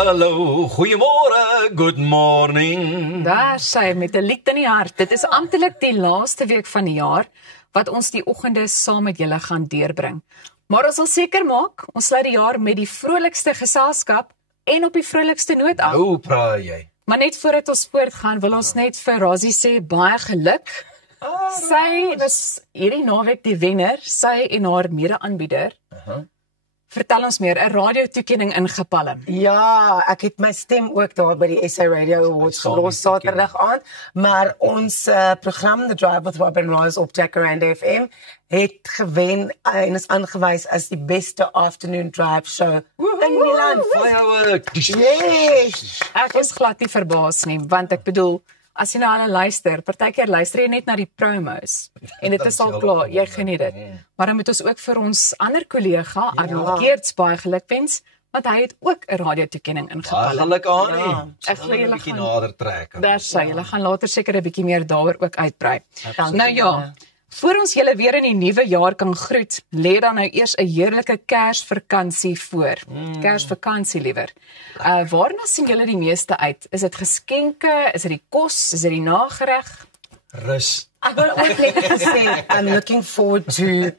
Hallo, goeiemôre, good morning. Daar sê met 'n lied in die hart. Dit is amptelik die laaste week van die jaar wat ons die oggende saam met julle gaan deurbring. Maar ons wil seker maak, ons sluit die jaar met die vrolikste geselskap en op die vrolikste noot af. Hoe praat jy? Maar net voordat ons voortgaan, wil ons net vir Rosie sê baie geluk. Sy was hierdie naweek die wenner, sy en haar mede-aanbieder. Vertel ons meer, 'n radiotoekenning ingepalm. Ja, ek het my stem ook daar by die SA Radio Awards gelos Saterdag aand, maar ons program The Drive with Robin Ross op Jacaranda FM het gewen en is aangewys as die beste afternoon drive show in die land. Yes! Ek is glad nie verbaas nie, want ek bedoel, as jy na hulle luister, partykeer luister jy net na die promos en dit is al klaar, jy geniet dit. Maar dan moet ons ook vir ons ander kollega, Arnold Geerts, baie geluk-wens, want hy het ook 'n radiotoekenning ingepalm. Geluk aan nie. Ek glo julle bietjie gaan nader trek. Daar sê julle gaan later seker 'n bietjie meer daaroor ook uitbrei. Nou ja, voor ons julle weer in die nuwe jaar kan groet, lê dan nou eers 'n heerlike Kersvakansie voor. Kersvakansie liewer. Waarna sien julle die meeste uit? Is dit geskenke? Is dit die kos? Is dit die nagereg? Rus. I've got one thing to say. I'm looking forward to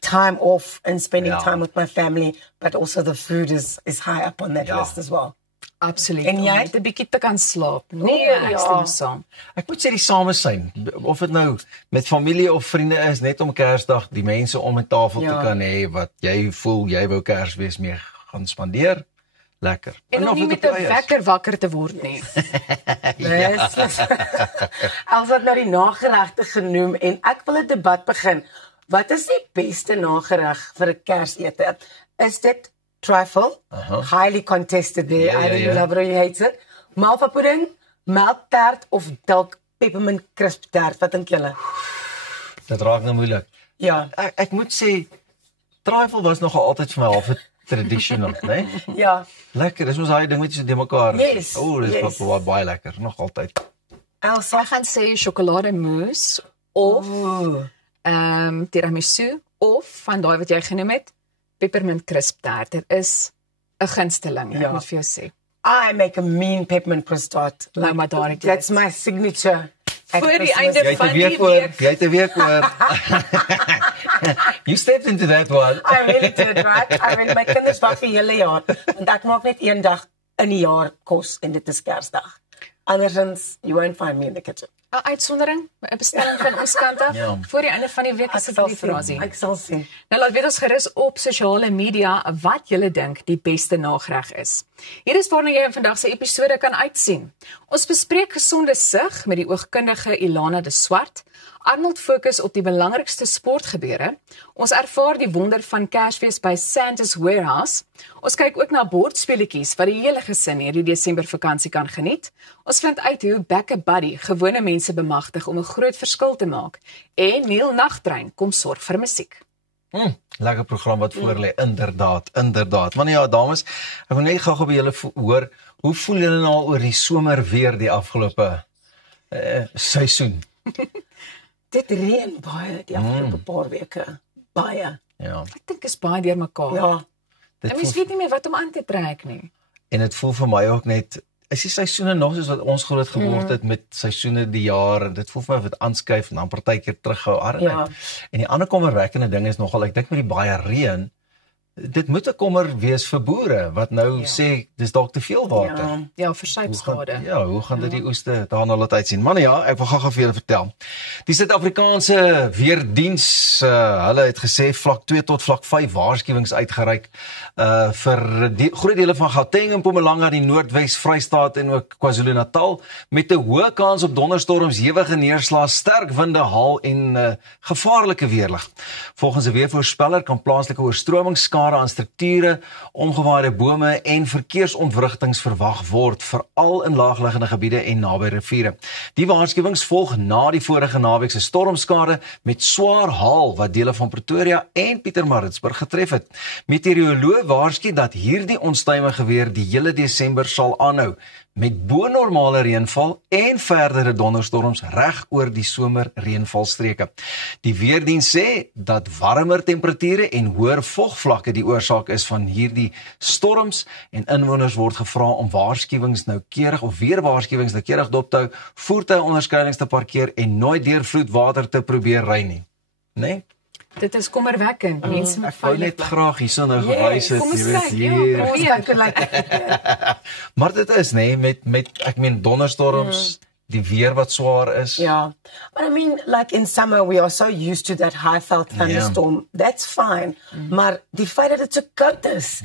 time off and spending time with my family, but also the food is high up on that list as well. Absoluut. En jy? Om net 'n bietjie te kan slaap. Nee, ek stem saam. Ek moet sê die samesyn, of dit nou met familie of vriende is, net om Kersdag die mense om 'n tafel te kan hê wat jy voel jy wou Kersfees mee gaan spandeer. Lekker. En om nie met 'n wekker wakker te word nie. Yes. Als wat nou die nageregte genoem en ek wil 'n debat begin. Wat is die beste nagereg vir 'n Kersete? Is dit trifle? Highly contested there. I don't love it or you hate it. Malva pudding, melktert of dalk peppermint crisp tert? Wat dink julle? Dit raak nou moeilik. Ja. Ek moet sê trifle was nog altyd vir my half traditional, né? Ja. Lekker, dis mos daai ding met jy de mekaar. Yes, Dis baie lekker, nog altyd. Elsa Ek gaan sê sjokolademousse of tiramisu of van daai wat jy genoem het, peppermint crisp tart. Dit is 'n gunsteling, ek moet vir jou sê. I make a mean peppermint crisp tart. Nou maar daar het jy That's dit. my signature. at Voor die Christmas. einde Jy het 'n van die week oor, week. jy het 'n week oor. You stepped into that one. I really did, right? I really, my kinders wag vir hele jaar, want ek maak net een dag in die jaar kos en dit is Kersdag. Andersins, you won't find me in the kitchen. 'n Uitsondering, 'n bestelling van ons kant af, voor die einde van die week asseblief, Rosie. Ek sal sien. Nou laat weet ons gerus op sosiale media wat julle dink die beste nagereg is. Hier is waarna jy in vandag se episode kan uitsien. Ons bespreek gesonde sig met die oogkundige Ilana de Swart. Arnold fokus op die belangrikste sportgebeure. Ons ervaar die wonder van Kersfees by Santa's Warehouse. Ons kyk ook na bordspeletjies wat die hele gesin hierdie Desember vakansie kan geniet. Ons vind uit hoe Back a Buddy gewone mense bemagtig om 'n groot verskil te maak. En Neil Nagtrein kom sorg vir musiek. Lekker program wat voor lê, inderdaad. Maar ja, dames, ek wil net gou by julle hoor, hoe voel julle nou oor die somer weer die afgelope seisoen? Dit reën baie die afgelope paar weke. Baie. Ja. Ek dink is baie deurmekaar. Ja. Dit En mens weet nie meer wat om aan te trek nie. En dit voel vir my ook net, is die seisoene nog soos wat ons groot geword het met seisoene die jaar, en dit voel vir my of dit aanskuif en dan partykeer terughou. En die ander kommerwekkende ding is nogal, ek dink met die baie reën, dit moet 'n kommer wees vir boere wat nou sê dis dalk te veel water. Ja, versuipskade. Hoe gaan dit die oeste daarna laat uitsien? Man ja, ek wil gou vir julle vertel. Die Suid-Afrikaanse Weerdiens, hulle het gesê vlak 2 tot vlak 5 waarskuwings uitgereik vir groot dele van Gauteng en Mpumalanga, die Noordwes, Vrystaat en ook KwaZulu-Natal met 'n hoë kans op donderstorms, hewige neerslae, sterk winde, haal en gevaarlike weerlig. Volgens 'n weervoorspeller kan plaaslike oorstromings, skade aan strukture, omgewaaide bome en verkeersontwrigtings verwag word, veral in laagliggende gebiede en naby riviere. Die waarskuwings volg na die vorige naweek se stormskade met swaar haal wat dele van Pretoria en Pietermaritzburg getref het. Meteoroloë waarsku dat hierdie onstuimige weer die hele Desember sal aanhou, met bo-normale reënval en verdere donderstorms reg oor die somerreënvalstreke. Die weerdiens sê dat warmer temperature en hoër vogvlakke vlakke die oorsaak is van hierdie storms en inwoners word gevra om waarskuwings noukeurig of weer waarskuwings noukeurig dop te hou, voertuie onderskeidings te parkeer en nooit deur vloedwater te probeer ry nie. Nee? Dit is kommerwekkend. Mense moet Ek wou net graag hierso nou gewys het, kom ons jy weet kyk, hier. Ons kyk hoe lyk dit. Maar dit is met ek meen donderstorms, die weer wat swaar is. Yeah. But I mean, like in summer, we are so used to that high-felt thunderstorm. That's fine. Maar die feit dat dit so koud is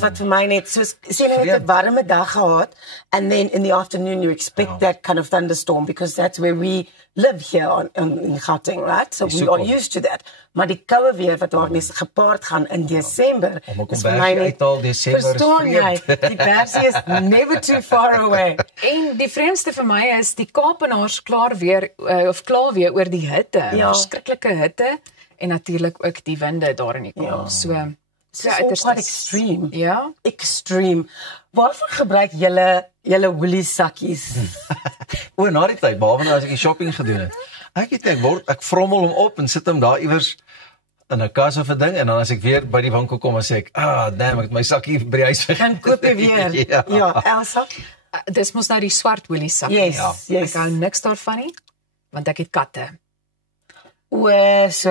wat vir my net soos sien jy het 'n warme dag gehad and then in the afternoon you expect that kind of thunderstorm because that's where we live here in Gauteng, right? So we are used to that. Maar die koue weer wat daarmee gepaard gaan in Desember is vir my net al Desember. Verstaan jy? Die persie is never too far away. En die vreemdste vir my is die Kaapenaars klaar weer oor die hitte, verskriklike hitte en natuurlik ook die winde daar in die Kaap. So It's quite extreme. Ja. Extreme. Waarvoor gebruik julle Woolies sakkies? Na die tyd, behalwe as ek die shopping gedoen het. Ek vrommel hom op en sit hom daar iewers in 'n kas of 'n ding en dan as ek weer by die winkel kom en sê ek, damn, ek het my sakkie by die huis vergeet. Dan koop jy weer. Ja, Elsa. Dis mos nou die swart Woolies sakkie. Yes. Ek hou niks daarvan nie, want ek het katte. So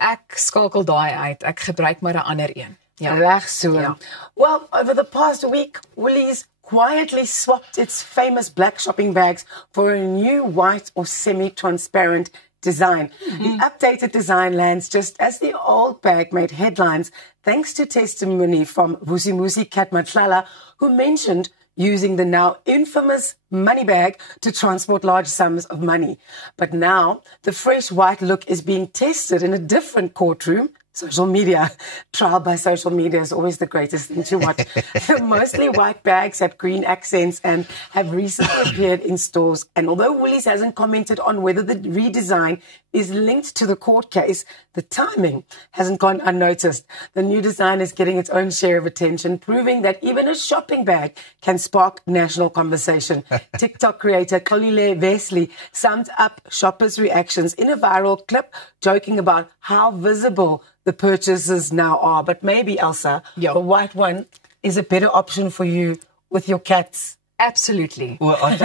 ek skakel daai uit. Ek gebruik maar 'n ander een. Ja. Reg so. Ja. Well, over the past week, Woolies quietly swapped its famous black shopping bags for a new white or semi-transparent design. The updated design lands just as the old bag made headlines thanks to testimony from Vusimuzi Katmatlala, who mentioned using the now infamous money bag to transport large sums of money. But now, the fresh white look is being tested in a different courtroom, social media. Trial by social media is always the greatest thing to watch. The mostly white bags have green accents and have recently appeared in stores. And although Woolies hasn't commented on whether the redesign is linked to the court case, the timing hasn't gone unnoticed. The new design is getting its own share of attention, proving that even a shopping bag can spark national conversation. TikTok creator Kolile Wesley summed up shoppers' reactions in a viral clip, joking about how visible the purchases now are. But maybe, Elsa, the white one is a better option for you with your cats. Absolutely. Well, I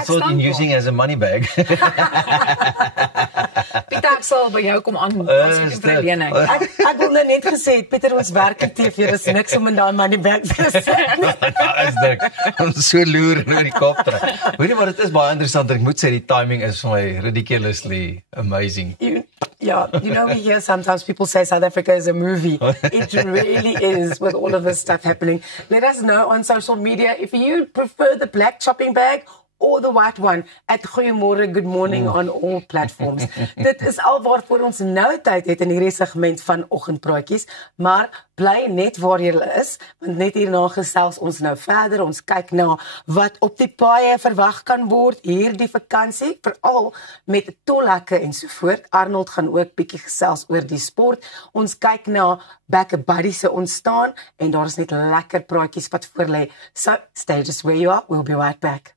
thought in using as a money bag. Pieter, ek sal by jou kom aan as ek 'n verlening. Ek wil nou net gesê het, Pieter, ons werk in TV, daar is niks om in daai money bag te sit. Daar is dit. Ons so loer oor die kop trek. Weet jy wat, dit is baie interessant. Ek moet sê die timing is vir my ridiculously amazing. You know, we hear sometimes people say South Africa is a movie. It really is with all of this stuff happening. Let us know on social media if you prefer the black shopping bag or the white one at Goeiemorgen, Good Morning on all platforms. Dit is al waarvoor ons nou tyd het in hierdie segment van Oggendpraatjies, maar bly net waar jy is, want net hierna gesels ons nou verder. Ons kyk na wat op die paaie verwag kan word hierdie vakansie, veral met tolhekke en so voort. Arnold gaan ook bietjie gesels oor die sport. Ons kyk na Back a Buddy se ontstaan en daar is net lekker praatjies wat voor lê. So, stay just where you are. We'll be right back.